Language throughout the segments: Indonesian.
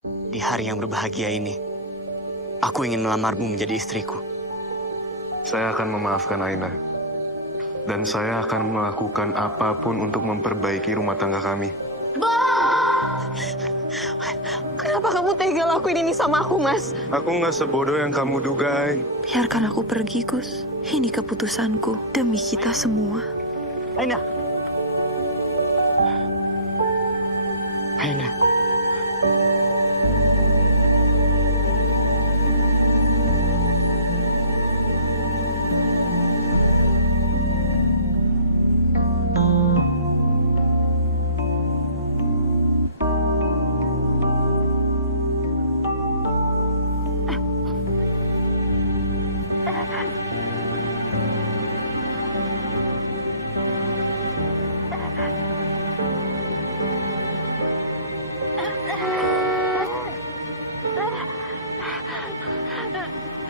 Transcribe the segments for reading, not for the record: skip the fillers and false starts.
Di hari yang berbahagia ini, aku ingin melamarmu menjadi istriku. Saya akan memaafkan Aina. Dan saya akan melakukan apapun untuk memperbaiki rumah tangga kami. Kenapa kamu tega lakuin ini sama aku, Mas? Aku nggak sebodoh yang kamu duga, Ain. Biarkan aku pergi, Gus. Ini keputusanku demi kita semua. Aina! Aina.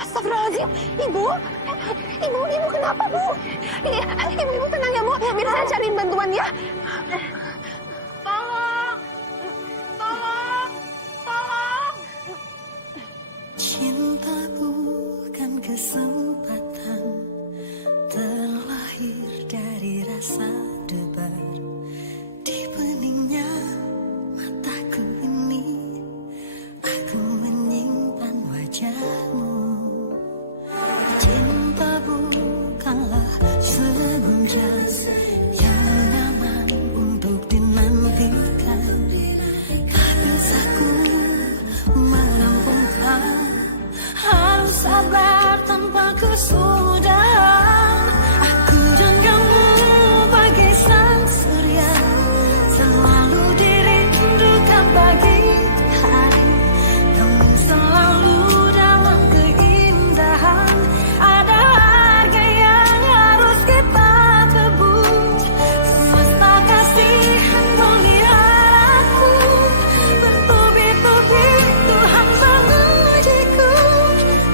Astagfirullahaladzim, Ibu! Ibu kenapa, Bu? Ibu tenang ya, Bu. Biar saya cariin bantuan ya. Tolong! Tolong! Tolong! Cinta bukan kesempatan, terlahir dari rasa debar. Di beningnya mataku ini, aku menyimpan wajahmu. Cinta bukanlah senja yang nyaman untuk dinantikan. Tak bisa ku merampungkan, harus sabar tanpa kesudahan. Aku dan kamu bagai sang surya, selalu dirindukan pagi hari. Namun selalu dalam keindahan ada harga yang harus kita tebus. Semesta kasihan meliharaku, bertubi-tubi Tuhan mengujiku.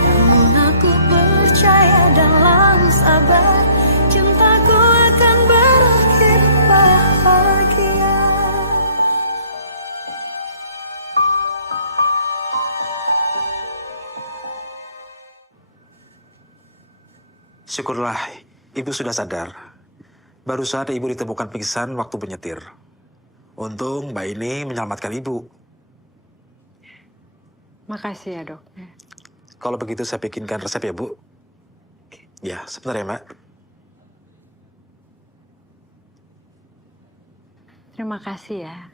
Namun aku percaya dalam sabar, cintaku akan berakhir bahagia. Syukurlah, ibu sudah sadar. Barusan ibu ditemukan pingsan waktu menyetir. Untung mbak ini menyelamatkan ibu. Makasih ya, Dok. Kalau begitu saya bikinkan resep ya, Bu. Ya, sebentar ya, Mbak. Terima kasih ya.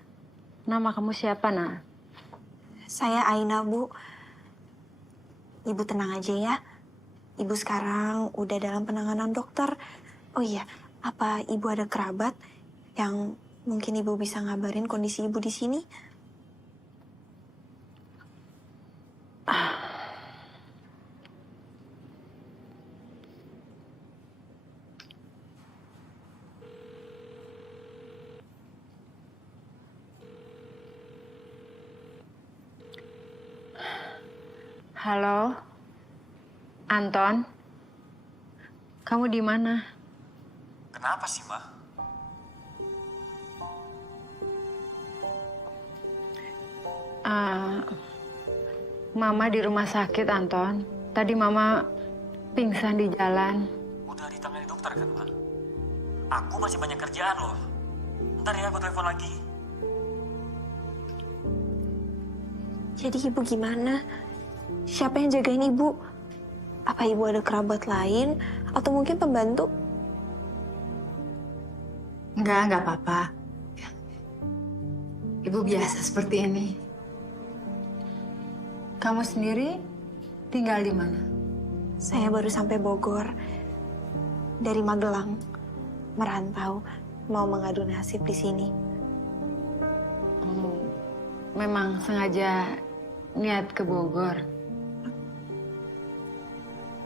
Nama kamu siapa, Nak? Saya Aina, Bu. Ibu tenang aja ya. Ibu sekarang udah dalam penanganan dokter. Oh iya, apa ibu ada kerabat yang mungkin ibu bisa ngabarin kondisi ibu di sini? Halo, Anton. Kamu di mana? Kenapa sih, Ma? Mama di rumah sakit, Anton. Tadi Mama pingsan di jalan. Udah ditangani dokter kan, Ma? Aku masih banyak kerjaan loh. Ntar ya, aku telepon lagi. Jadi ibu gimana? Siapa yang jagain ibu? Apa ibu ada kerabat lain? Atau mungkin pembantu? Enggak apa-apa. Ibu biasa seperti ini. Kamu sendiri tinggal di mana? Saya baru sampai Bogor. Dari Magelang. Merantau. Mau mengadu nasib di sini. Memang sengaja niat ke Bogor.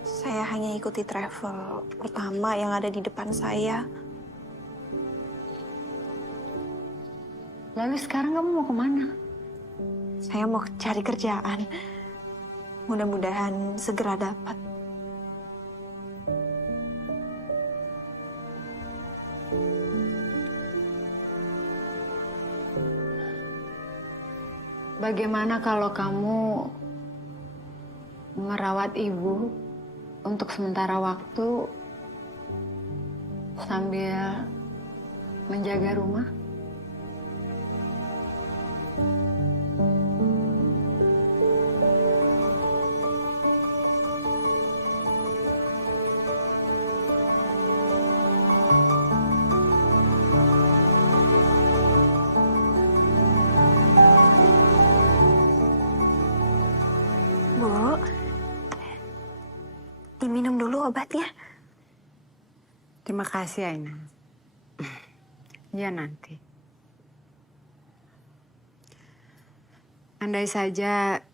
Saya hanya ikuti travel pertama yang ada di depan saya. Lalu sekarang kamu mau kemana? Saya mau cari kerjaan. Mudah-mudahan segera dapat. bagaimana kalau kamu merawat ibu untuk sementara waktu sambil menjaga rumah? Bu, diminum dulu obatnya. Terima kasih, Aina. Ya, nanti. Andai saja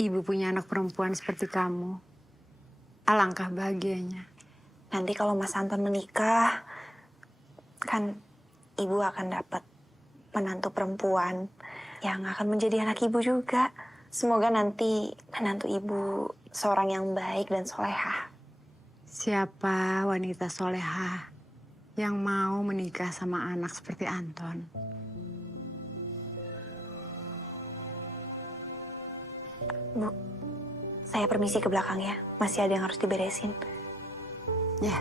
ibu punya anak perempuan seperti kamu, alangkah bahagianya. Nanti kalau Mas Anton menikah, kan ibu akan dapat menantu perempuan yang akan menjadi anak ibu juga. Semoga nanti menantu ibu seorang yang baik dan solehah. Siapa wanita solehah yang mau menikah sama anak seperti Anton? Bu, saya permisi ke belakang ya. Masih ada yang harus diberesin. Ya.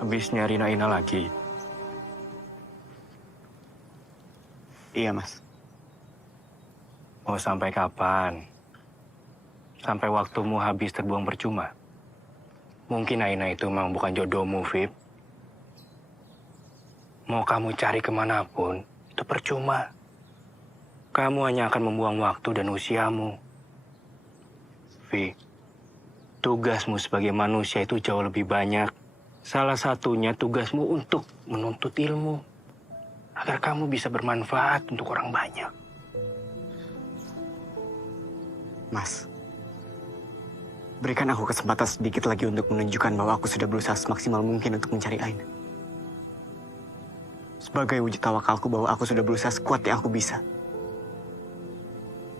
Habis nyariin Aina lagi. Iya, Mas. Mau sampai kapan? Sampai waktumu habis terbuang percuma? Mungkin Aina itu memang bukan jodohmu, Vip. Mau kamu cari kemanapun, itu percuma. Kamu hanya akan membuang waktu dan usiamu. Vi, tugasmu sebagai manusia itu jauh lebih banyak. Salah satunya tugasmu untuk menuntut ilmu. Agar kamu bisa bermanfaat untuk orang banyak. Mas, berikan aku kesempatan sedikit lagi untuk menunjukkan bahwa aku sudah berusaha semaksimal mungkin untuk mencari Aina. Sebagai wujud tawakalku bahwa aku sudah berusaha sekuat yang aku bisa.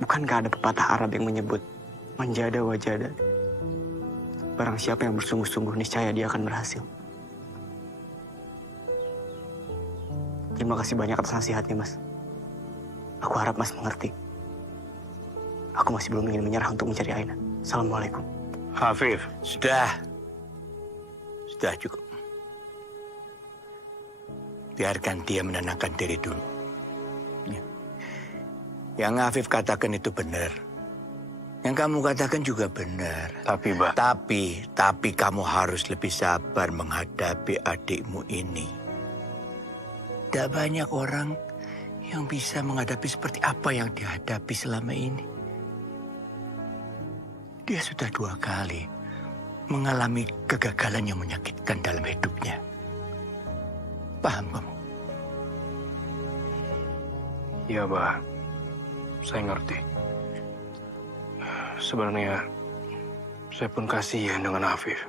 Bukankah ada pepatah Arab yang menyebut, manjada wajada. Barang siapa yang bersungguh-sungguh niscaya dia akan berhasil. Terima kasih banyak atas nasihatnya, Mas. Aku harap Mas mengerti. Aku masih belum ingin menyerah untuk mencari Aina. Assalamualaikum. Hafif. Sudah. Sudah cukup. Biarkan dia menenangkan diri dulu. Ya. Yang Afif katakan itu benar. Yang kamu katakan juga benar. Tapi, Bah. Tapi kamu harus lebih sabar menghadapi adikmu ini. Tidak banyak orang yang bisa menghadapi seperti apa yang dihadapi selama ini. Dia sudah 2 kali mengalami kegagalan yang menyakitkan dalam hidupnya. Paham kamu? Iya, Bah. Saya ngerti. Sebenarnya, saya pun kasihan dengan Afif.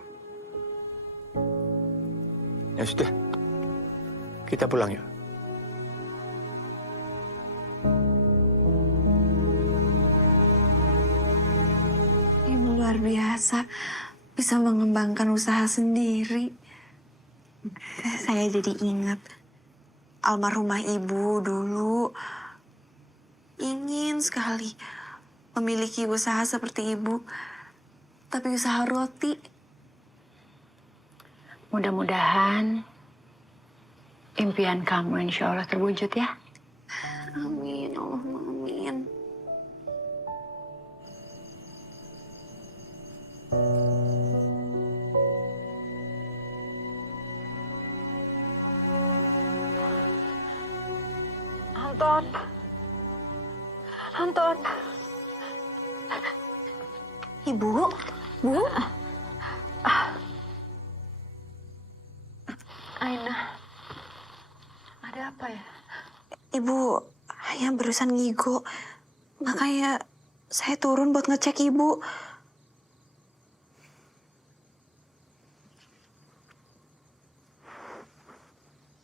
Ya sudah. Kita pulang yuk. Ibu luar biasa. Bisa mengembangkan usaha sendiri. Saya jadi ingat almarhumah ibu dulu. Ingin sekali memiliki usaha seperti ibu. Tapi usaha roti. Mudah-mudahan impian kamu insya Allah terwujud ya. Amin, Allahumma amin. Anton. Anton. Ibu, Bu. Aina. Ada apa ya? Ibu Ayah barusan ngigo. Makanya saya turun buat ngecek ibu.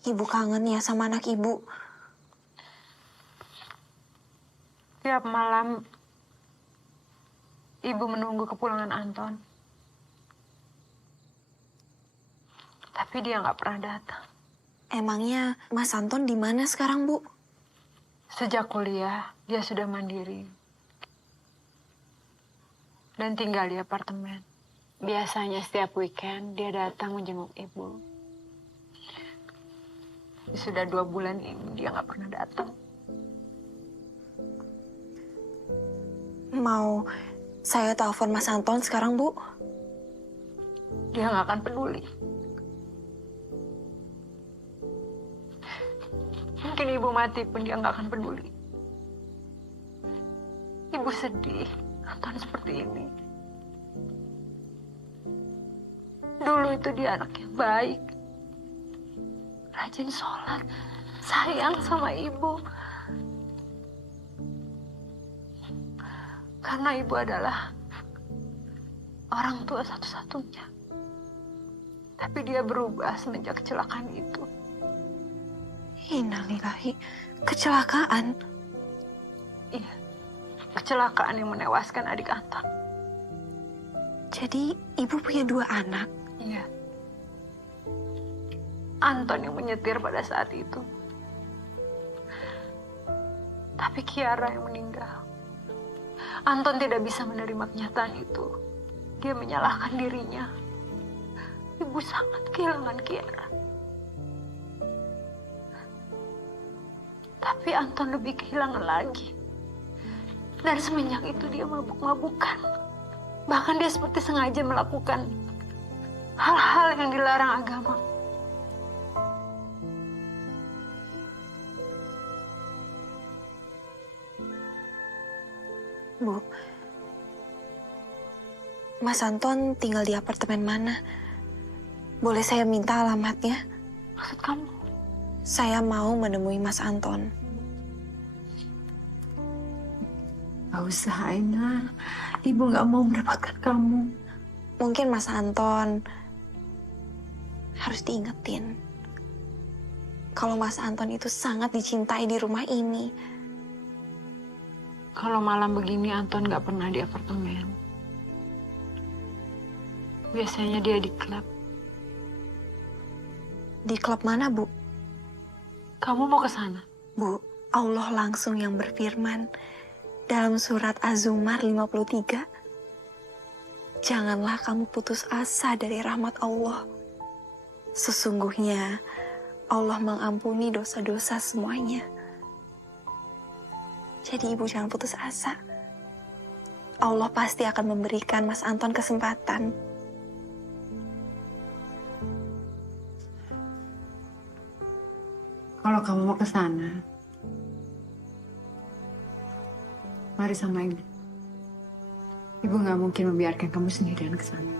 Ibu kangen ya sama anak ibu. Tiap malam ibu menunggu kepulangan Anton. Tapi dia nggak pernah datang. Emangnya Mas Anton di mana sekarang, Bu? Sejak kuliah, dia sudah mandiri. Dan tinggal di apartemen. Biasanya setiap weekend dia datang menjenguk ibu. Sudah 2 bulan ini dia nggak pernah datang. Mau saya telepon Mas Anton sekarang, Bu? Dia nggak akan peduli. Mungkin ibu mati pun dia nggak akan peduli. Ibu sedih, Anton seperti ini. Dulu itu dia anak yang baik. Rajin sholat, sayang sama ibu. Karena ibu adalah orang tua satu-satunya. Tapi dia berubah semenjak kecelakaan itu. Innalillahi, kecelakaan. Iya, kecelakaan yang menewaskan adik Anton. Jadi ibu punya 2 anak. Iya. Anton yang menyetir pada saat itu. Tapi Kiara yang meninggal. Anton tidak bisa menerima kenyataan itu. Dia menyalahkan dirinya. Ibu sangat kehilangan Kiara. Tapi Anton lebih kehilangan lagi. Dan semenjak itu dia mabuk-mabukan. Bahkan dia seperti sengaja melakukan hal-hal yang dilarang agama. Bu, Mas Anton tinggal di apartemen mana? Boleh saya minta alamatnya? Maksud kamu? Saya mau menemui Mas Anton. Gak usah, Aina. Ibu gak mau mendapatkan kamu. Mungkin Mas Anton harus diingetin. Kalau Mas Anton itu sangat dicintai di rumah ini. Kalau malam begini Anton gak pernah di apartemen. Biasanya dia di klub. Di klub mana, Bu? Kamu mau ke sana? Bu, Allah langsung yang berfirman dalam surat Az-Zumar 53. Janganlah kamu putus asa dari rahmat Allah. Sesungguhnya Allah mengampuni dosa-dosa semuanya. Jadi ibu jangan putus asa. Allah pasti akan memberikan Mas Anton kesempatan. Kalau kamu mau ke sana, mari sama Ibu. Ibu nggak mungkin membiarkan kamu sendirian ke sana.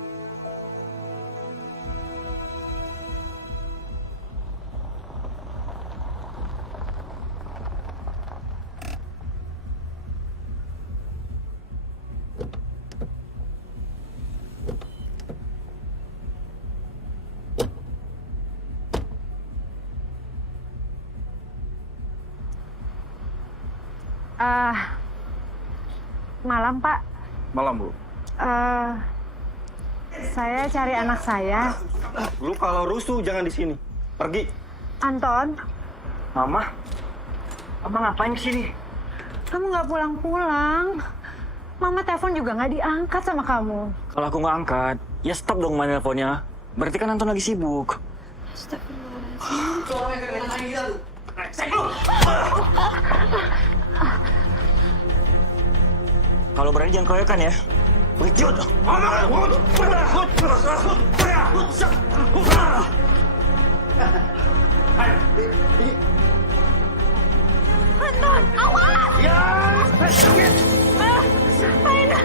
Malam, Pak. Malam, Bu. Saya cari anak saya, Lu kalau rusuh jangan di sini. Pergi. Anton. Mama? Mama ngapain di sini? Kamu nggak pulang-pulang. Mama telepon juga nggak diangkat sama kamu. Kalau aku nggak angkat, ya stop dong main teleponnya. Berarti kan Anton lagi sibuk. Kalau berani jangan keroyokan ya. Wujud. Anton, awas! Aina!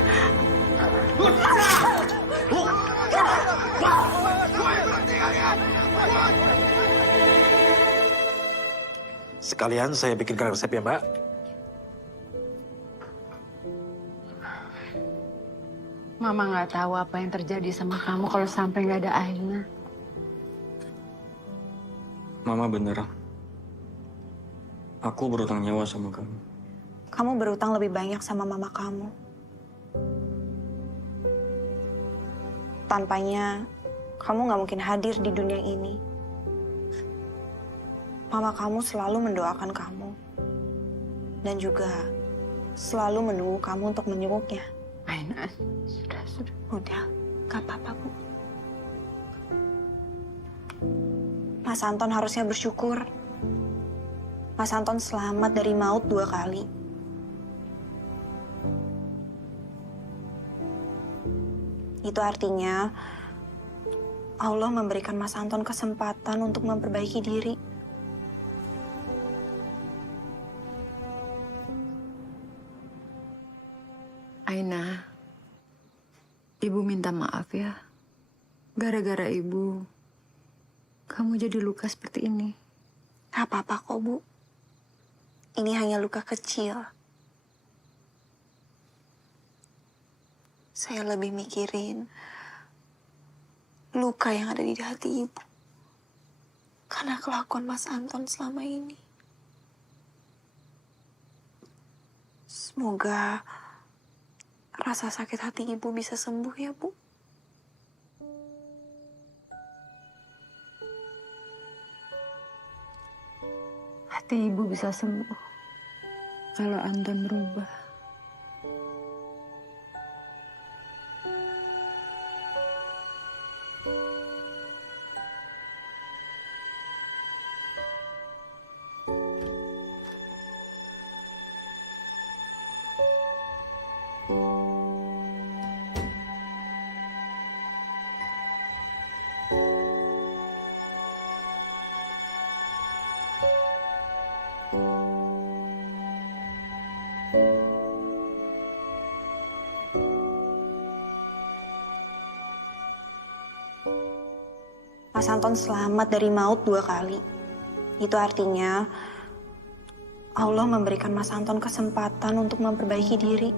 Sekalian saya bikinkan resep ya, Mbak. Mama nggak tahu apa yang terjadi sama kamu kalau sampai nggak ada Aina. Mama bener. Aku berutang nyawa sama kamu. Kamu berutang lebih banyak sama mama kamu. Tanpanya, kamu nggak mungkin hadir di dunia ini. Mama kamu selalu mendoakan kamu. Dan juga selalu menunggu kamu untuk menjenguknya. Aina, sudah. Udah, gak apa-apa, Bu. Mas Anton harusnya bersyukur. Mas Anton selamat dari maut 2 kali. Itu artinya Allah memberikan Mas Anton kesempatan untuk memperbaiki diri. Aina, Ibu minta maaf ya. Gara-gara Ibu, kamu jadi luka seperti ini. Gak apa-apa kok, Bu. Ini hanya luka kecil. Saya lebih mikirin luka yang ada di hati Ibu. Karena kelakuan Mas Anton selama ini. Semoga rasa sakit hati Ibu bisa sembuh ya, Bu. Hati Ibu bisa sembuh kalau Anton berubah. Mas Anton selamat dari maut 2 kali. Itu artinya Allah memberikan Mas Anton kesempatan untuk memperbaiki diri.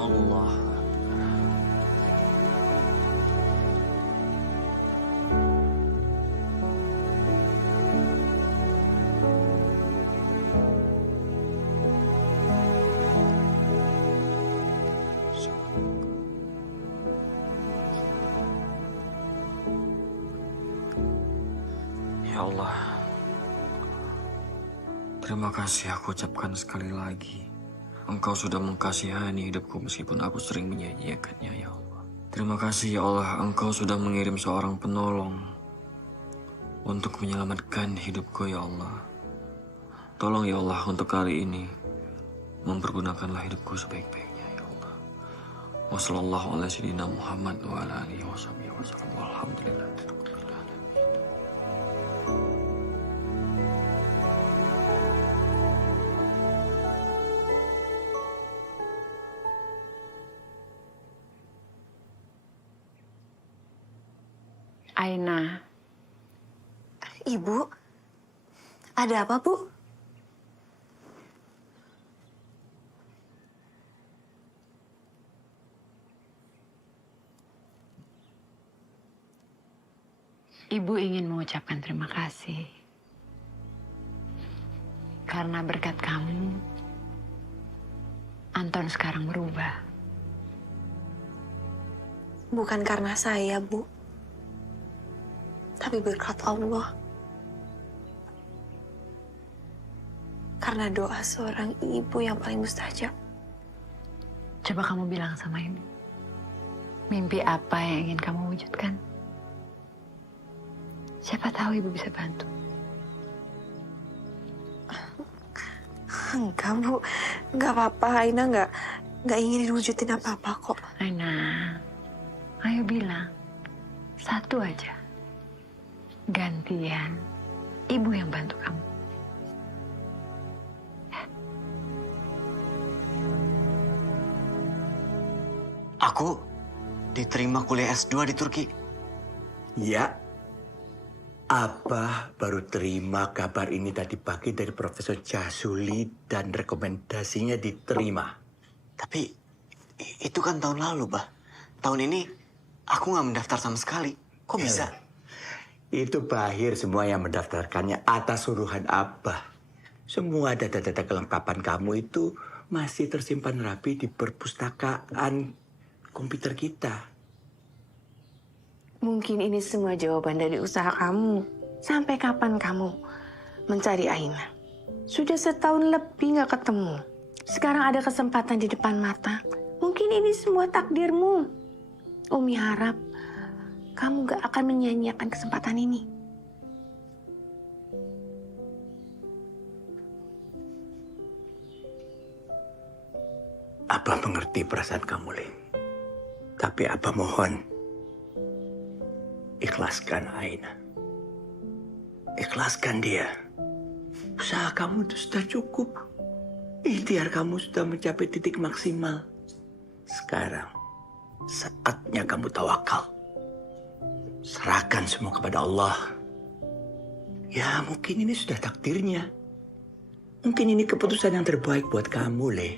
Allah. Ya Allah, terima kasih aku ucapkan sekali lagi. Engkau sudah mengkasihani hidupku meskipun aku sering menyia-nyiakannya, ya Allah. Terima kasih, ya Allah, Engkau sudah mengirim seorang penolong untuk menyelamatkan hidupku, ya Allah. Tolong, ya Allah, untuk kali ini mempergunakanlah hidupku sebaik-baiknya, ya Allah. Wassallallahu ala sayyidina Muhammad wa ala alihi wa sahbihi wa sallam. Alhamdulillah. Aina, Ibu, ada apa, Bu? Ibu ingin mengucapkan terima kasih. Karena berkat kamu, Anton sekarang berubah. Bukan karena saya, Bu. Tapi berkat Allah. Karena doa seorang ibu yang paling mustajab. Coba kamu bilang sama Ibu. Mimpi apa yang ingin kamu wujudkan? Siapa tahu Ibu bisa bantu. Enggak, Bu. Enggak apa-apa. Aina nggak ingin diwujudin apa-apa kok. Aina, ayo bilang. Satu aja. Gantian, ibu yang bantu kamu. Aku diterima kuliah S2 di Turki. Ya, Abah baru terima kabar ini tadi pagi dari Profesor Jasuli dan rekomendasinya diterima. Tapi itu kan tahun lalu, Bah. Tahun ini aku nggak mendaftar sama sekali. Kok bisa? Itu Bahir semua yang mendaftarkannya atas suruhan Abah. Semua data-data kelengkapan kamu itu masih tersimpan rapi di perpustakaan komputer kita. Mungkin ini semua jawaban dari usaha kamu. Sampai kapan kamu mencari Aina? Sudah setahun lebih nggak ketemu. Sekarang ada kesempatan di depan mata. Mungkin ini semua takdirmu. Umi harap kamu gak akan menyia-nyiakan kesempatan ini. Abah mengerti perasaan kamu, Lin. Tapi Abah mohon, ikhlaskan Aina. Ikhlaskan dia. Usaha kamu itu sudah cukup. Ikhtiar kamu sudah mencapai titik maksimal. Sekarang, saatnya kamu tawakal. Serahkan semua kepada Allah. Ya, mungkin ini sudah takdirnya. Mungkin ini keputusan yang terbaik buat kamu, Le.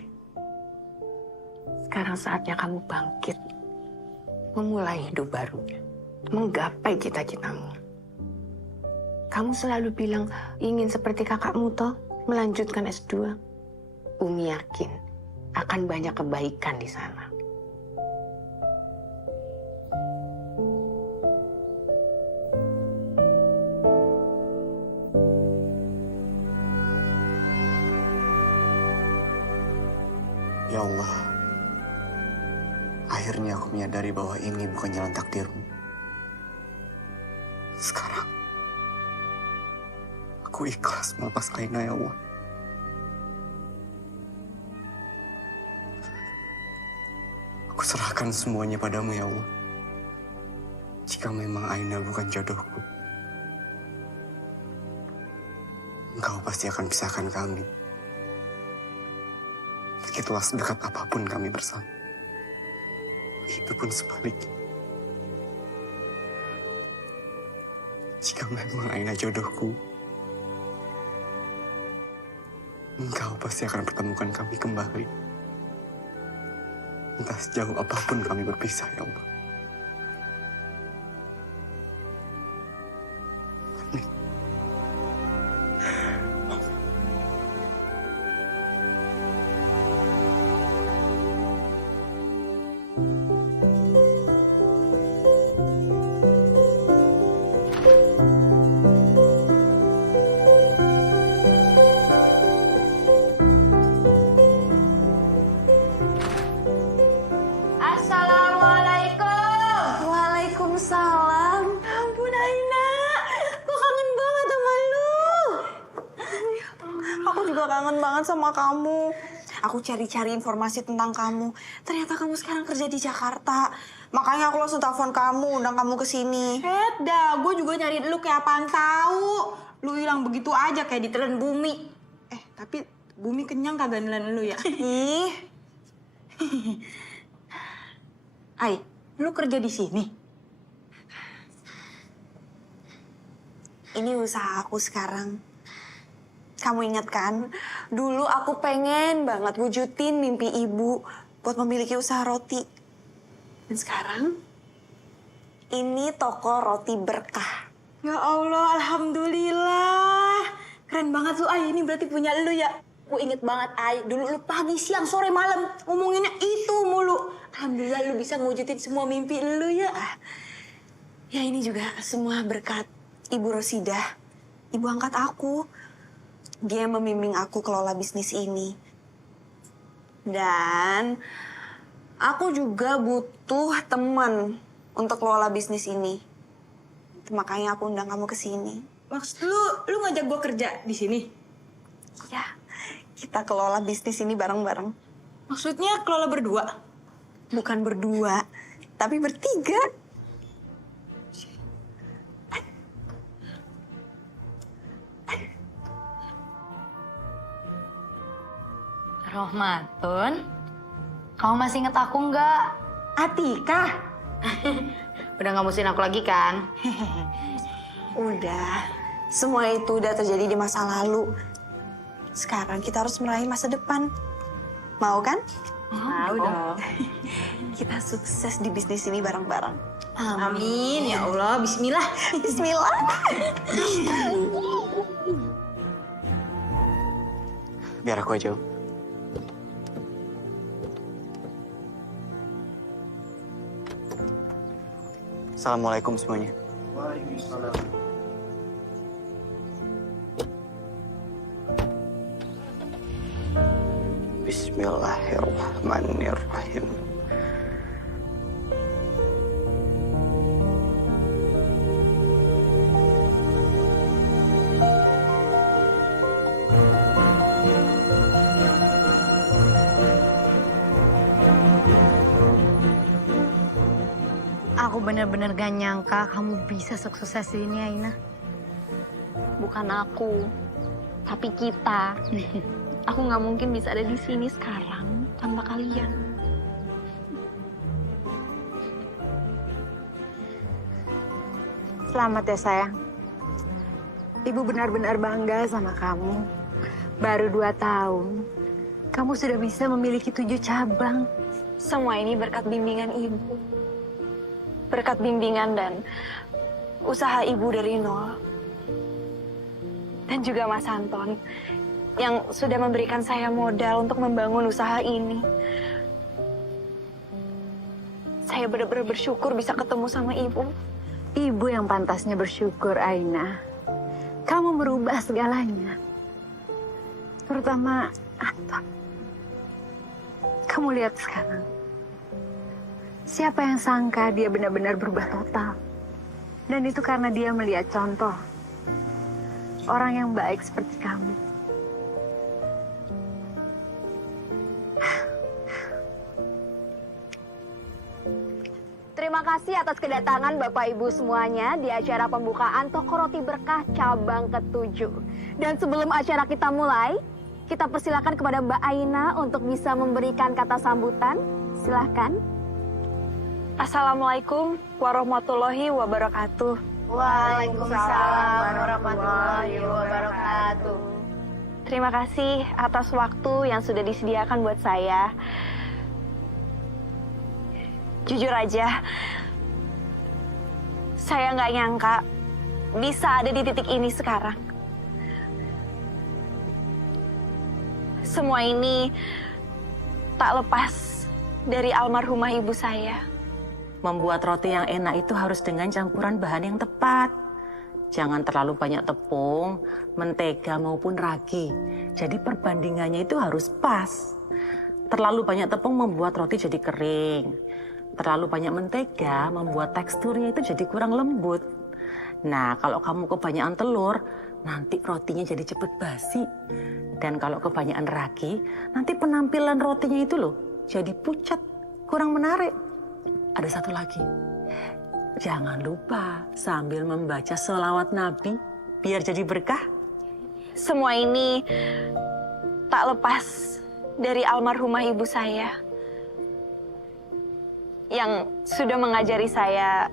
Sekarang saatnya kamu bangkit. Memulai hidup baru. Menggapai cita-citamu. Kamu selalu bilang ingin seperti kakakmu toh, melanjutkan S2. Umi yakin akan banyak kebaikan di sana. Ya Allah, akhirnya aku menyadari bahwa ini bukan jalan takdirmu. Sekarang, aku ikhlas melepas Aina, ya Allah. Aku serahkan semuanya padamu, ya Allah. Jika memang Aina bukan jodohku, Engkau pasti akan pisahkan kami. Begitulah sedekat apapun kami bersama. Begitupun sebaliknya. Jika memang Aina jodohku, Engkau pasti akan pertemukan kami kembali. Entah sejauh apapun kami berpisah, ya Allah. Amin. Assalamualaikum. Waalaikumsalam. Ampun Aina, gue kangen banget sama lu. Aku juga kangen banget sama kamu. Aku cari-cari informasi tentang kamu. Ternyata kamu sekarang kerja di Jakarta. Makanya aku langsung telepon kamu, undang kamu ke sini. Dah, gue juga nyari lu kayak apaan tahu. Lu hilang begitu aja kayak ditelan bumi. Tapi bumi kenyang kagak nelan lu ya? Ih. Ai, lu kerja di sini? Ini usaha aku sekarang. Kamu ingat kan? Dulu aku pengen banget wujudin mimpi ibu buat memiliki usaha roti. Dan sekarang, ini toko roti berkah. Ya Allah, alhamdulillah. Keren banget lu, Ai. Ini berarti punya lu ya. Gue inget banget, Ai. Dulu lu pagi, siang, sore, malam ngomonginnya itu mulu. Alhamdulillah lu bisa ngewujudin semua mimpi lu ya. Ya ini juga semua berkat Ibu Rosidah. Ibu angkat aku. Dia membimbing aku kelola bisnis ini. Dan aku juga butuh teman untuk kelola bisnis ini. Makanya aku undang kamu ke sini. Maksud lu ngajak gue kerja di sini? Ya, kita kelola bisnis ini bareng-bareng. Maksudnya kelola berdua? Bukan berdua, tapi bertiga. Rohmatun, kamu masih inget aku nggak? Atika, Udah nggak musuhin aku lagi kan? udah. Semua itu udah terjadi di masa lalu. Sekarang kita harus meraih masa depan. Mau kan? Mau dong. Kita sukses di bisnis ini bareng-bareng. Amin, ya Allah, bismillah. Bismillah. Biar aku aja, Om. Assalamualaikum semuanya. Bismillahirrahmanirrahim. Aku bener-bener gak nyangka kamu bisa sukses ini, Aina. Bukan aku, tapi kita. Aku nggak mungkin bisa ada di sini sekarang tanpa kalian. Selamat ya sayang. Ibu benar-benar bangga sama kamu. Baru 2 tahun, kamu sudah bisa memiliki 7 cabang. Semua ini berkat bimbingan ibu. Berkat bimbingan dan usaha ibu dari nol. Dan juga Mas Anton yang sudah memberikan saya modal untuk membangun usaha ini. Saya benar-benar bersyukur bisa ketemu sama ibu. Ibu yang pantasnya bersyukur, Aina. Kamu merubah segalanya. Terutama Anton. Kamu lihat sekarang. Siapa yang sangka dia benar-benar berubah total. Dan itu karena dia melihat contoh. Orang yang baik seperti kamu. Terima kasih atas kedatangan Bapak Ibu semuanya di acara pembukaan Toko Roti Berkah cabang ke-7. Dan sebelum acara kita mulai, kita persilakan kepada Mbak Aina untuk bisa memberikan kata sambutan. Silahkan. Assalamualaikum warahmatullahi wabarakatuh. Waalaikumsalam warahmatullahi wabarakatuh. Terima kasih atas waktu yang sudah disediakan buat saya. Jujur aja, saya nggak nyangka bisa ada di titik ini sekarang. Semua ini tak lepas dari almarhumah ibu saya. Membuat roti yang enak itu harus dengan campuran bahan yang tepat. Jangan terlalu banyak tepung, mentega maupun ragi. Jadi perbandingannya itu harus pas. Terlalu banyak tepung membuat roti jadi kering. Terlalu banyak mentega membuat teksturnya itu jadi kurang lembut. Nah, kalau kamu kebanyakan telur, nanti rotinya jadi cepet basi. Dan kalau kebanyakan ragi, nanti penampilan rotinya itu loh, jadi pucat, kurang menarik. Ada satu lagi, jangan lupa sambil membaca sholawat Nabi, biar jadi berkah. Semua ini tak lepas dari almarhumah ibu saya. Yang sudah mengajari saya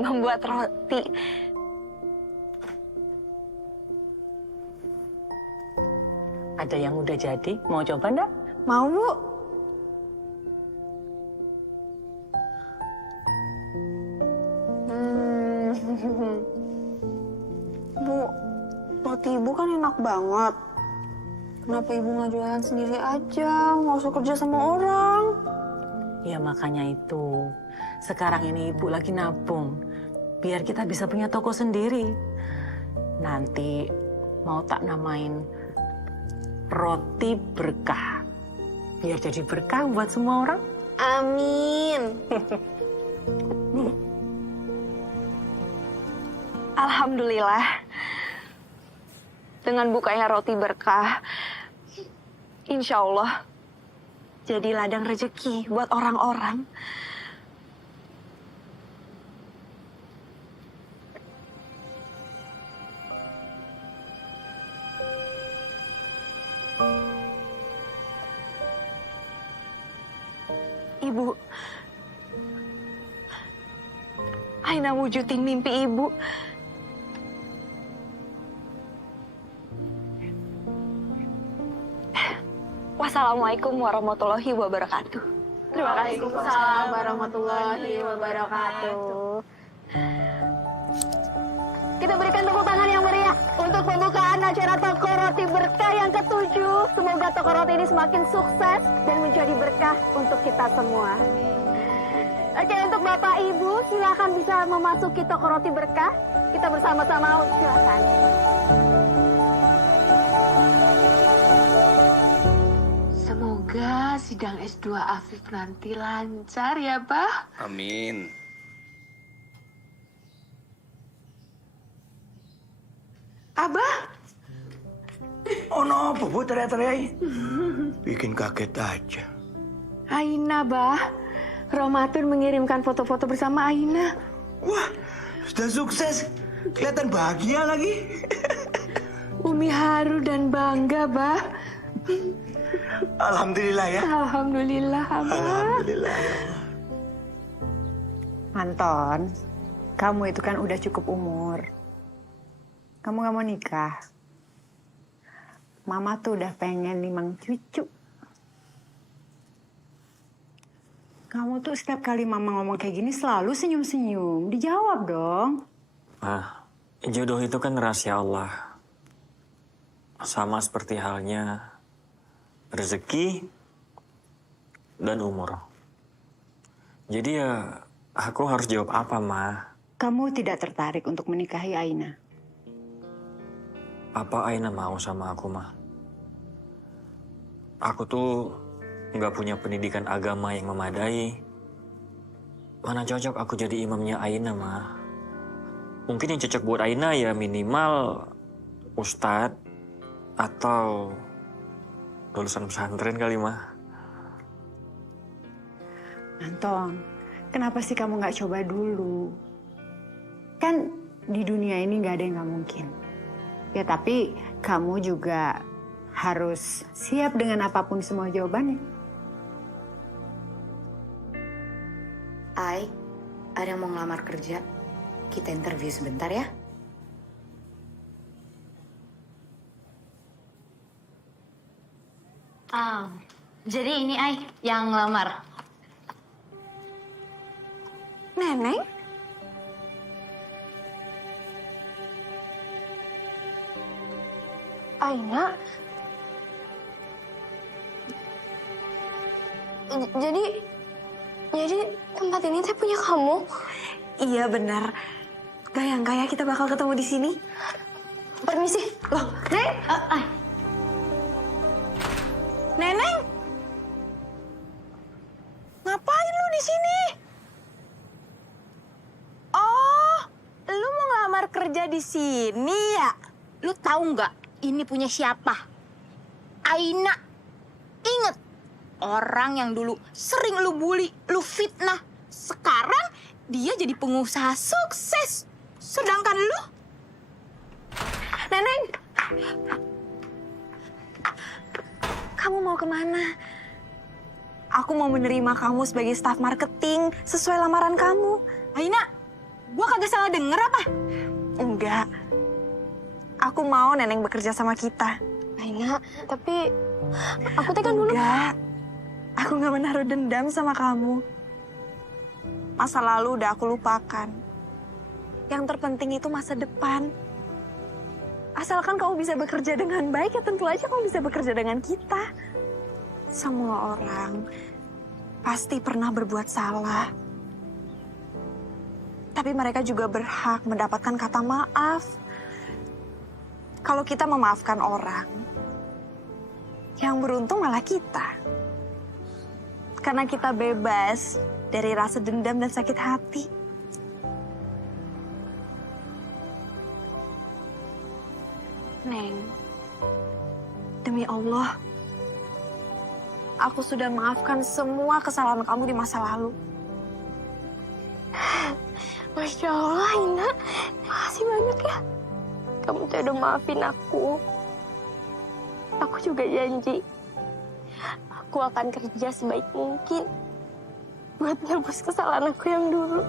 membuat roti. Ada yang udah jadi, mau coba enggak? Mau, Bu? Bu, roti ibu kan enak banget. Kenapa ibu nggak jualan sendiri aja? Nggak usah kerja sama orang. Ya makanya itu, sekarang ini ibu lagi nabung, biar kita bisa punya toko sendiri. Nanti mau tak namain roti berkah, biar jadi berkah buat semua orang. Amin. Alhamdulillah. Dengan bukanya roti berkah, Insya Allah jadi ladang rezeki buat orang-orang. Ibu, Aina wujudin mimpi ibu. Wassalamualaikum warahmatullahi wabarakatuh. Terima kasih. Waalaikumsalam warahmatullahi wabarakatuh. Kita berikan tepuk tangan yang meriah untuk pembukaan acara Toko Roti Berkah yang ke-7. Semoga Toko Roti ini semakin sukses dan menjadi berkah untuk kita semua. Oke, untuk Bapak Ibu silakan bisa memasuki Toko Roti Berkah. Kita bersama-sama silakan. Semoga sidang S2 Afif nanti lancar ya, Bah. Amin. Abah, Oh no, bu teriak-teriak. Bikin kaget aja. Aina, Bah. Romatun mengirimkan foto-foto bersama Aina. Wah, sudah sukses. Kelihatan bahagia lagi. Umi haru dan bangga, Bah. Alhamdulillah ya. Alhamdulillah, Abah. Alhamdulillah ya Allah. Anton, kamu itu kan udah cukup umur. Kamu gak mau nikah? Mama tuh udah pengen 5 cucu. Kamu tuh setiap kali mama ngomong kayak gini selalu senyum-senyum. Dijawab dong. Jodoh itu kan rahasia Allah. Sama seperti halnya rezeki dan umur. Jadi ya aku harus jawab apa, Ma? Kamu tidak tertarik untuk menikahi Aina? Apa Aina mau sama aku, Ma? Aku tuh nggak punya pendidikan agama yang memadai. Mana cocok aku jadi imamnya Aina, Ma? Mungkin yang cocok buat Aina ya minimal ustadz atau lulusan pesantren kali, Ma. Anton, kenapa sih kamu nggak coba dulu? Kan di dunia ini nggak ada yang nggak mungkin. Ya tapi kamu juga harus siap dengan apapun semua jawabannya. Ai, ada yang mau ngelamar kerja. Kita interview sebentar ya. Jadi ini Ai yang ngelamar. Neneng? Aina? Jadi tempat ini teh punya kamu? Iya benar. Gak yang kaya kita bakal ketemu di sini. Permisi. Loh, Neng? Neneng? Ngapain lu di sini? Oh, lu mau ngelamar kerja di sini ya? Lu tahu nggak ini punya siapa? Aina. Ingat, orang yang dulu sering lu bully, lu fitnah. Sekarang dia jadi pengusaha sukses. Sedangkan lu... Neneng! Kamu mau kemana? Aku mau menerima kamu sebagai staf marketing sesuai lamaran kamu. Aina, gua kagak salah denger apa? Enggak. Aku mau Neneng bekerja sama kita. Aina, tapi aku teh kan dulu... Enggak. Aku nggak menaruh dendam sama kamu. Masa lalu udah aku lupakan. Yang terpenting itu masa depan. Asalkan kamu bisa bekerja dengan baik, ya tentu aja kamu bisa bekerja dengan kita. Semua orang pasti pernah berbuat salah. Tapi mereka juga berhak mendapatkan kata maaf. Kalau kita memaafkan orang, yang beruntung malah kita. Karena kita bebas dari rasa dendam dan sakit hati. Neng, demi Allah, aku sudah maafkan semua kesalahan kamu di masa lalu. Masya Allah, Aina. Makasih banyak ya. Kamu tuh udah maafin aku. Aku juga janji. Aku akan kerja sebaik mungkin buat nebus kesalahan aku yang dulu.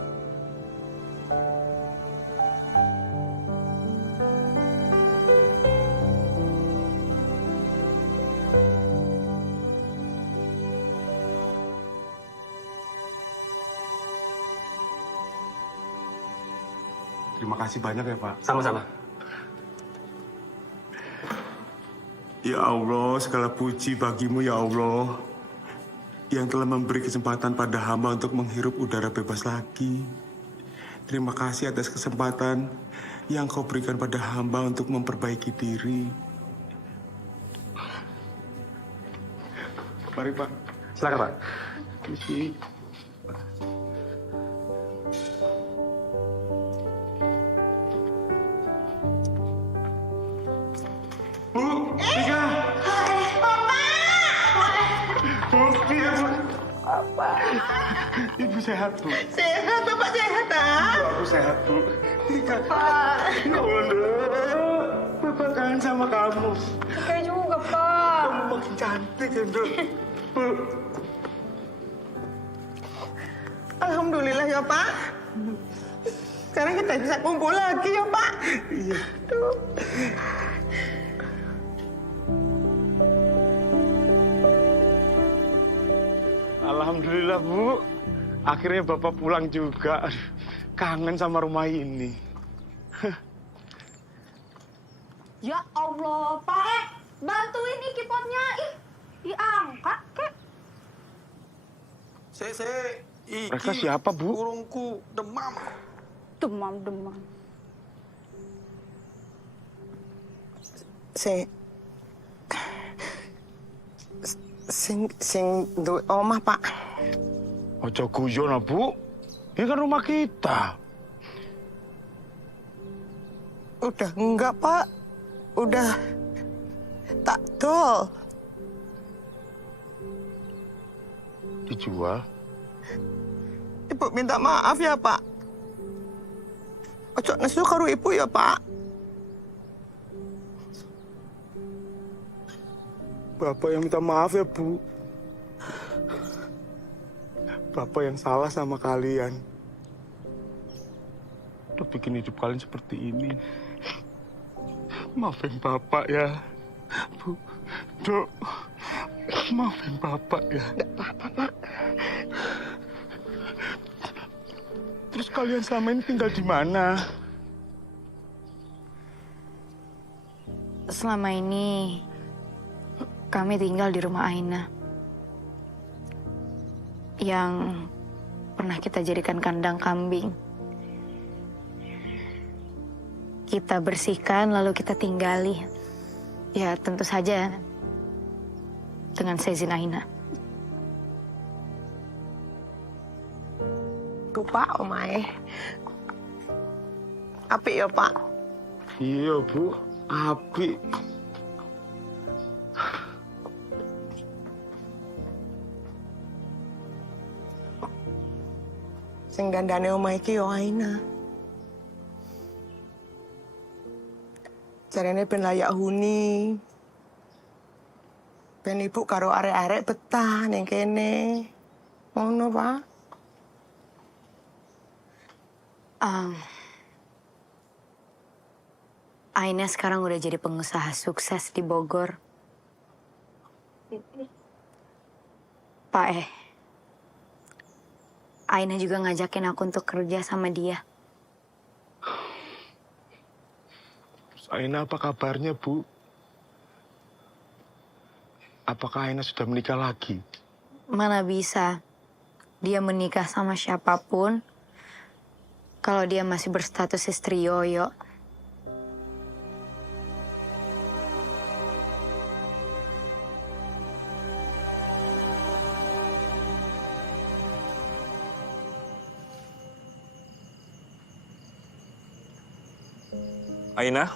Terima kasih banyak ya, Pak. Sama-sama. Ya Allah, segala puji bagimu ya Allah, yang telah memberi kesempatan pada hamba untuk menghirup udara bebas lagi. Terima kasih atas kesempatan yang kau berikan pada hamba untuk memperbaiki diri. Mari, Pak. Silakan, Pak. Misi. Bu, Tika. Bu, iya, Bu. Apa? Ibu sehat, Bu. Sehat, Bapak sehat, ah? Bu, aku sehat, Bu. Tika. Pak. Ya Allah, Bapak kangen sama kamu. Tika juga, Pak. Kamu makin cantik, ya, Bu. Bu. Alhamdulillah ya, Pak. Sekarang kita bisa kumpul lagi ya, Pak. Iya. Tuh. Alhamdulillah, Bu. Akhirnya Bapak pulang juga. Aduh, kangen sama rumah ini. Ya Allah, Pak. Bantuin nih kipotnya. Ih, diangkat, kek. Mereka siapa, Bu? Burungku demam. Demam. Sing duwe omah, Pak. Ojo guyon, Bu. Ini kan rumah kita. Udah enggak, Pak. Udah tak dol. Dijual? Ibu minta maaf ya, Pak. Ojo nesu karo ibu ya, Pak. Bapak yang minta maaf ya, Bu. Bapak yang salah sama kalian. Udah bikin hidup kalian seperti ini. Maafin Bapak ya, Bu. Dok, maafin Bapak ya. Nggak apa-apa, Pak. Terus kalian selama ini tinggal di mana? Selama ini kami tinggal di rumah Aina yang pernah kita jadikan kandang kambing. Kita bersihkan lalu kita tinggali. Ya tentu saja dengan seizin Aina. Tuh, Pak, omae. Apik ya, Pak? Iya, Bu. Apik. Sing dandane omah iki yo Aina. Jarene ben layak huni. Ben ibu karo arek-arek betah ning kene. Ngono, Pak. Aina sekarang udah jadi pengusaha sukses di Bogor. Pak Aina juga ngajakin aku untuk kerja sama dia. Aina apa kabarnya, Bu? Apakah Aina sudah menikah lagi? Mana bisa. Dia menikah sama siapapun kalau dia masih berstatus istri Yoyo. Aina?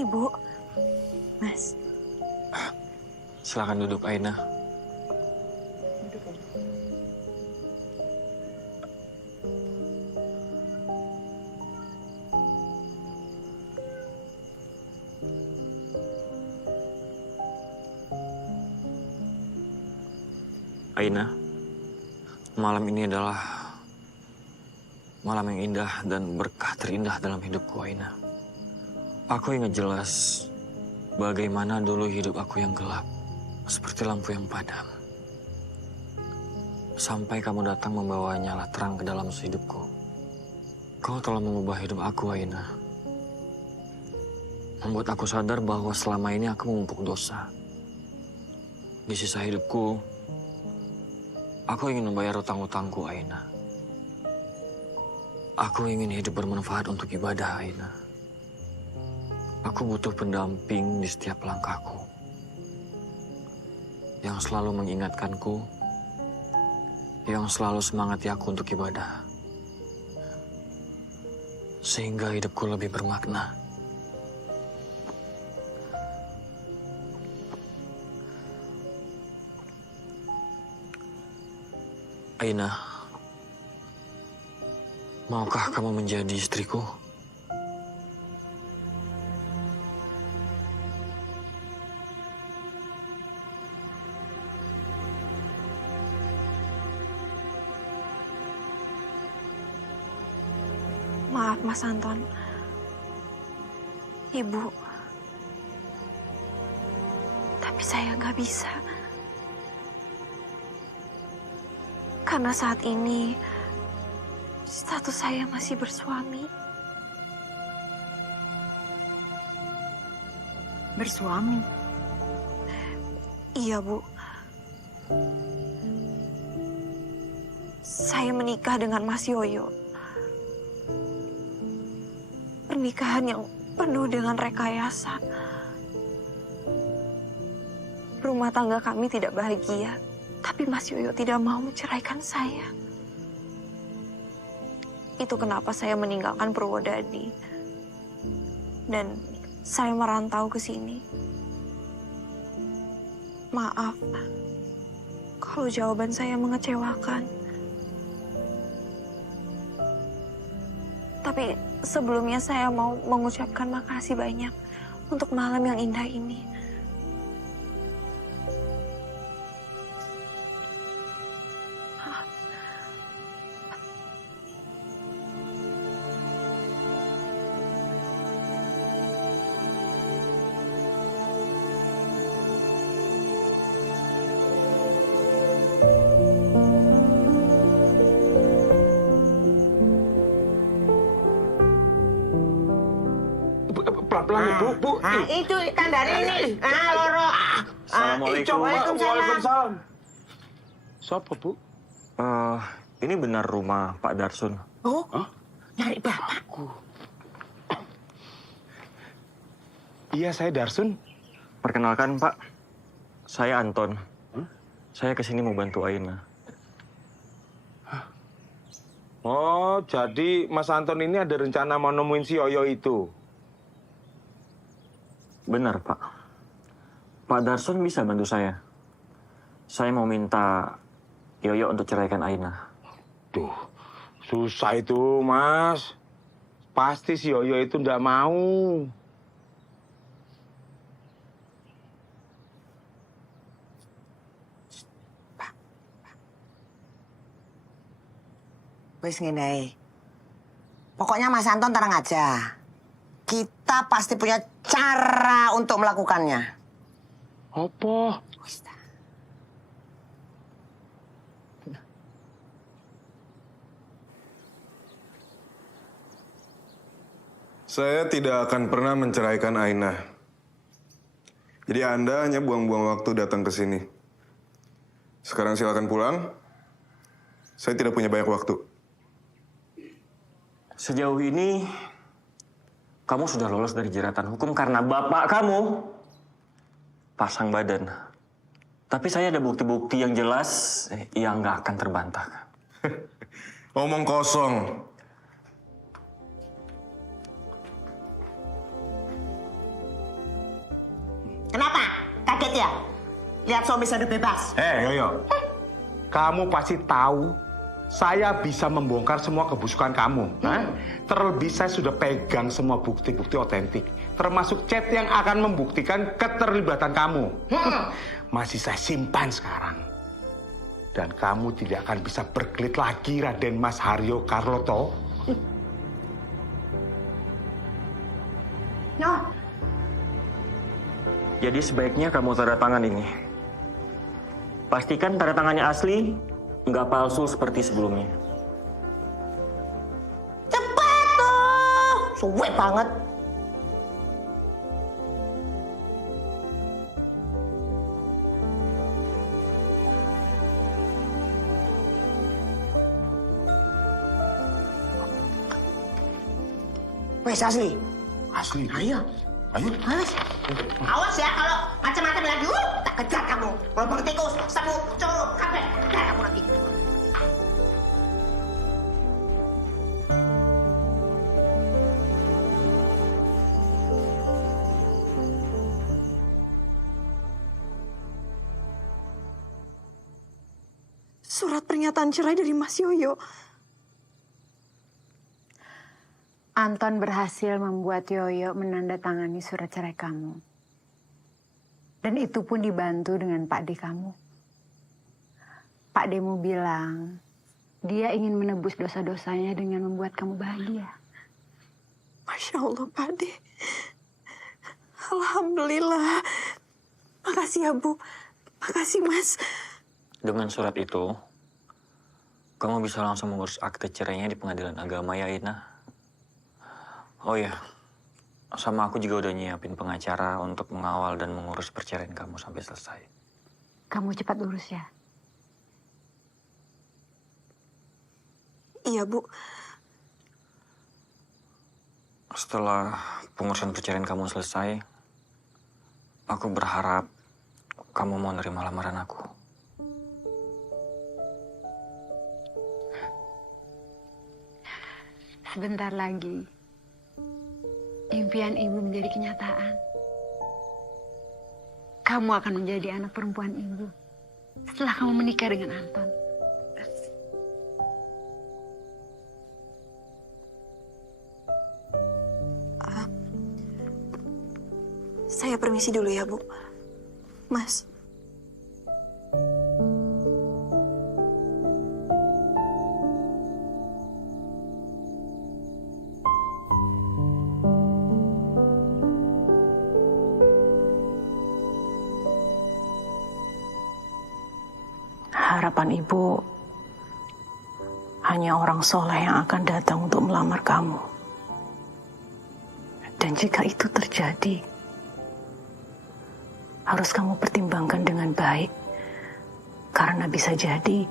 Ibu, Mas. Silakan duduk, Aina. Aina, malam ini adalah malam yang indah dan berkah terindah dalam hidupku, Aina. Aku ingat jelas bagaimana dulu hidup aku yang gelap, seperti lampu yang padam. Sampai kamu datang membawa nyala terang ke dalam hidupku. Kau telah mengubah hidup aku, Aina. Membuat aku sadar bahwa selama ini aku menumpuk dosa. Di sisa hidupku, aku ingin membayar utang-utangku, Aina. Aku ingin hidup bermanfaat untuk ibadah, Aina. Aku butuh pendamping di setiap langkahku. Yang selalu mengingatkanku, yang selalu semangati aku untuk ibadah. Sehingga hidupku lebih bermakna. Aina, maukah kamu menjadi istriku? Maaf, Mas Anton. Ibu. Tapi saya nggak bisa. Karena saat ini, status saya masih bersuami. Bersuami? Iya, Bu. Saya menikah dengan Mas Yoyo. Pernikahan yang penuh dengan rekayasa. Rumah tangga kami tidak bahagia. Tapi Mas Yoyo tidak mau menceraikan saya. Itu kenapa saya meninggalkan Purwodadi. Dan saya merantau ke sini. Maaf kalau jawaban saya mengecewakan. Tapi sebelumnya saya mau mengucapkan makasih banyak untuk malam yang indah ini. Pelan-pelan, Bu. Nah, itu tandanya ini. Loro. Assalamualaikum. Waalaikumsalam. Siapa, Bu? Ini benar rumah Pak Darsun. Oh, nyari bapakku. Iya, saya Darsun. Perkenalkan, Pak. Saya Anton. Saya kesini mau bantu Aina. Oh, jadi Mas Anton ini ada rencana mau nemuin si Yoyo itu? Benar, Pak. Pak Darsun bisa bantu saya. Saya mau minta Yoyo untuk ceraikan Aina. Tuh, susah itu, Mas. Pasti si Yoyo itu nggak mau. Wis ngene ae. Pokoknya Mas Anton tenang aja. Kita pasti punya cara untuk melakukannya. Apa? Saya tidak akan pernah menceraikan Aina. Jadi Anda hanya buang-buang waktu datang ke sini. Sekarang silakan pulang. Saya tidak punya banyak waktu. Sejauh ini, kamu sudah lolos dari jeratan hukum karena bapak kamu pasang badan. Tapi saya ada bukti-bukti yang jelas yang nggak akan terbantahkan. Omong kosong. ya? Lihat suami saya udah bebas. Yoyo. Kamu pasti tahu saya bisa membongkar semua kebusukan kamu. Terlebih saya sudah pegang semua bukti-bukti otentik. Termasuk chat yang akan membuktikan keterlibatan kamu. Masih saya simpan sekarang. Dan kamu tidak akan bisa berkelit lagi, Raden Mas Haryo Carloto. Jadi sebaiknya kamu tanda tangan ini. Pastikan tanda tangannya asli, nggak palsu seperti sebelumnya. Cepet tuh! Suwe banget. Wes asli. Asli? Ayo. Ayo. Awas. Awas ya kalau macam-macam lagi. Tak kejar kamu. Kalau bang tikus, sapu, cowok, kabel. Kejar kamu lagi. Surat pernyataan cerai dari Mas Yoyo. Anton berhasil membuat Yoyo menandatangani surat cerai kamu. Dan itu pun dibantu dengan Pak D kamu. Pak Demu bilang, dia ingin menebus dosa-dosanya dengan membuat kamu bahagia. Masya Allah, Pak D. Alhamdulillah. Makasih ya, Bu. Makasih, Mas. Dengan surat itu, kamu bisa langsung mengurus akte cerainya di pengadilan agama ya, Ina. Oh ya, sama aku juga udah nyiapin pengacara untuk mengawal dan mengurus perceraian kamu sampai selesai. Kamu cepat urus ya. Iya, Bu. Setelah pengurusan perceraian kamu selesai, aku berharap kamu mau nerima lamaran aku. Sebentar lagi, impian ibu menjadi kenyataan. Kamu akan menjadi anak perempuan ibu setelah kamu menikah dengan Anton. Saya permisi dulu ya, Bu. Mas. Harapan ibu hanya orang soleh yang akan datang untuk melamar kamu. Dan jika itu terjadi, harus kamu pertimbangkan dengan baik. Karena bisa jadi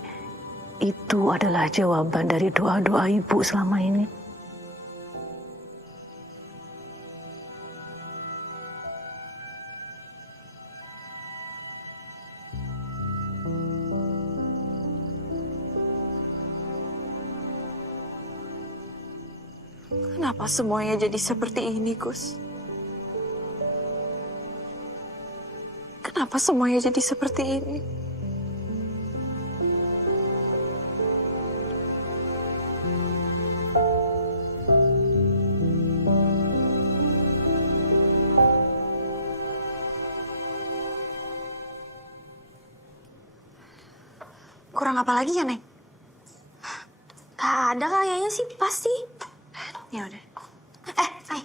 itu adalah jawaban dari doa-doa ibu selama ini. Kenapa semuanya jadi seperti ini, Gus? Kenapa semuanya jadi seperti ini? Kurang apa lagi ya, Neng? Gak ada kayaknya sih, pasti. Ya udah. Ay.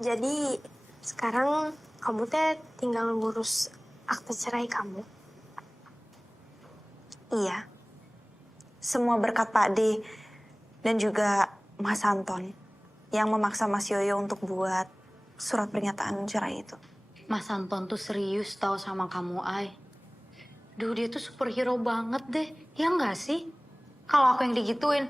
Jadi sekarang kamu teh tinggal ngurus akte cerai kamu. Iya. Semua berkat Pak D dan juga Mas Anton yang memaksa Mas Yoyo untuk buat surat pernyataan cerai itu. Mas Anton tuh serius tahu sama kamu, Ay. Duh, dia tuh superhero banget deh. Ya nggak sih? Kalau aku yang digituin,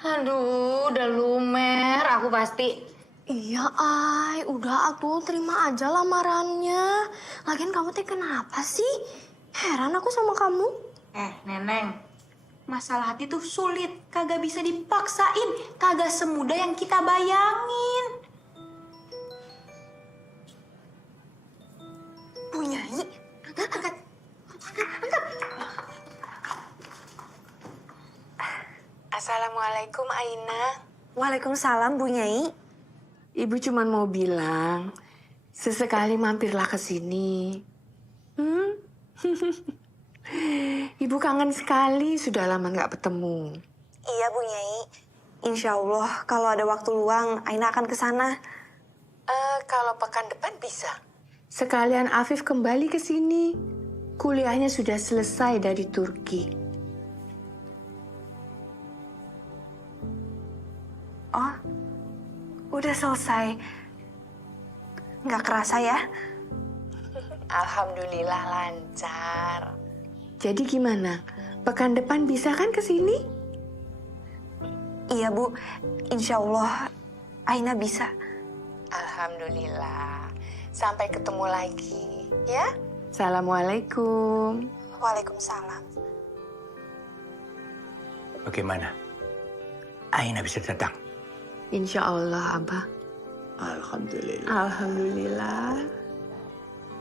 aduh, udah lumer, aku pasti. Iya, Ay. Udah, aku terima aja lamarannya. Lagian kamu teh kenapa sih? Heran aku sama kamu. Neneng. Masalah hati tuh sulit. Kagak bisa dipaksain. Kagak semudah yang kita bayangin. Assalamualaikum Aina. Waalaikumsalam Bu Nyai. Ibu cuma mau bilang, sesekali mampirlah ke sini. Ibu kangen sekali, sudah lama nggak bertemu. Iya Bu Nyai. Insya Allah kalau ada waktu luang, Aina akan ke sana. Kalau pekan depan bisa. Sekalian Afif kembali ke sini. Kuliahnya sudah selesai dari Turki. Oh, udah selesai. Nggak kerasa ya? Alhamdulillah lancar. Jadi gimana? Pekan depan bisa kan ke sini? Iya Bu, insya Allah Aina bisa. Alhamdulillah. Sampai ketemu lagi, ya? Assalamualaikum. Waalaikumsalam. Bagaimana? Aina bisa datang? Insya Allah, Abah. Alhamdulillah. Alhamdulillah.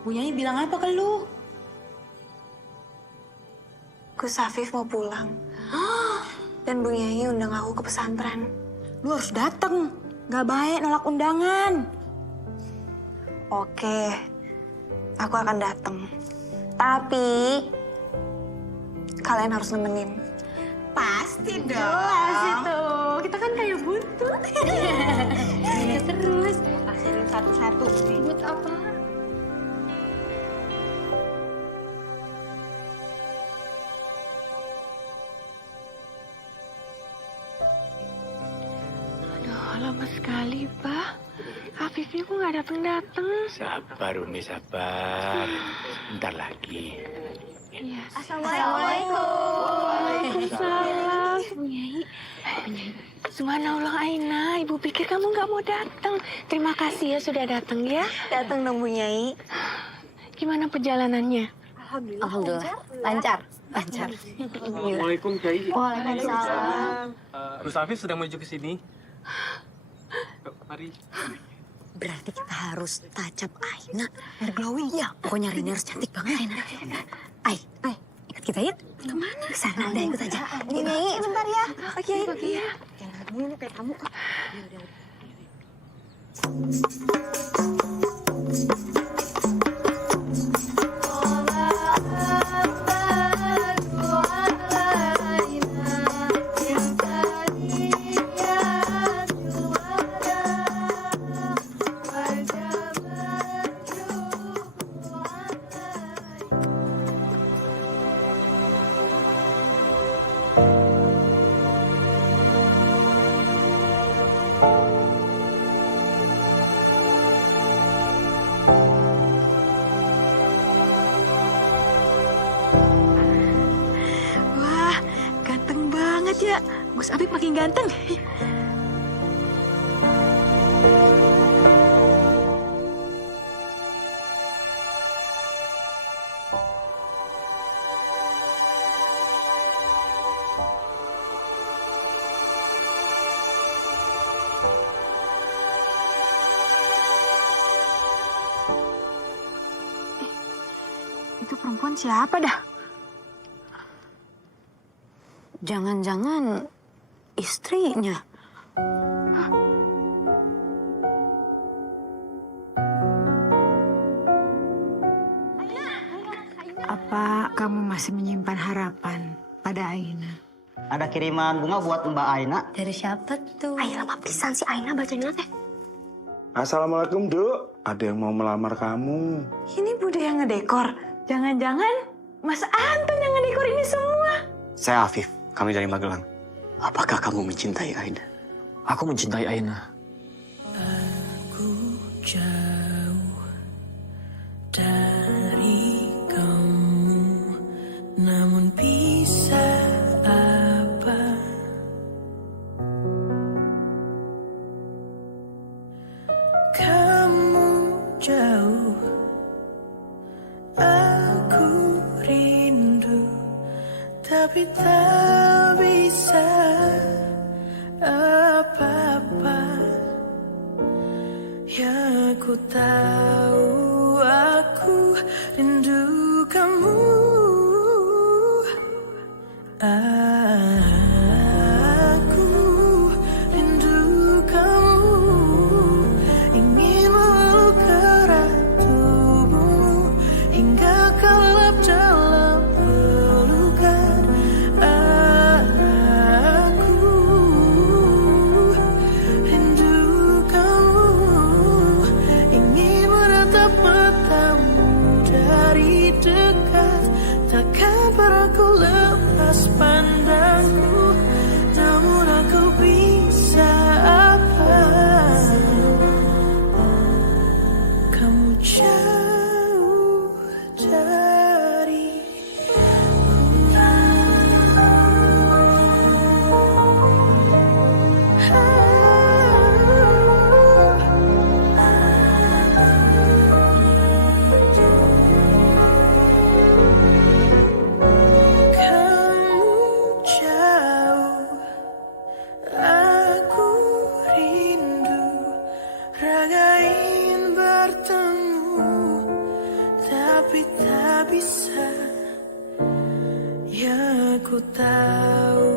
Bu Nyai bilang apa ke lu? Gus Afif mau pulang. Dan Bu Nyai undang aku ke pesantren. Lu harus datang. Gak baik nolak undangan. Oke, aku akan datang. Tapi kalian harus nemenin. Pasti dong. Jelas itu. Kita kan kayak buntut. Ya terus. Akhirin satu-satu. But apa? Aduh, lama sekali, Pak. Afifnya kok nggak datang-datang? Sabar, Umi, sabar. Bentar lagi. Iya. Assalamualaikum. Waalaikumsalam. Bu Nyai. Subhanallah Aina, Ibu pikir kamu nggak mau datang. Terima kasih ya sudah datang ya. Datang dong Bu Nyai. Gimana perjalanannya? Alhamdulillah. Lancar. Lancar. Assalamualaikum, Kiai. Waalaikumsalam. Gus Afif sedang menuju ke sini. Mari. Berarti kita harus touch up Aina biar glowing. Ya, pokoknya Rini harus cantik banget Aina. Ai, ikut kita yuk. Kemana? Ke sana, udah ikut aja. Bu Nyai, sebentar ya. Oke, iya. Ini kayak tamu. Wah, ganteng banget ya. Gus Afif makin ganteng. Itu perempuan siapa dah? Jangan-jangan istrinya. Apa kamu masih menyimpan harapan pada Aina? Ada kiriman bunga buat Mbak Aina. Dari siapa tuh? Ayo lama pisan si Aina bacanya teh. Assalamualaikum, Duk. Ada yang mau melamar kamu. Ini Bude yang ngedekor. Jangan-jangan Mas Anton yang ngedekor ini semua. Saya Afif, kami dari Magelang. Apakah kamu mencintai Aina? Aku mencintai Aina. Jauh dari kamu, namun bisa apa? Kamu jauh, aku rindu, tapi tak bisa apa-apa. Ya aku tahu aku rindu kamu. tahu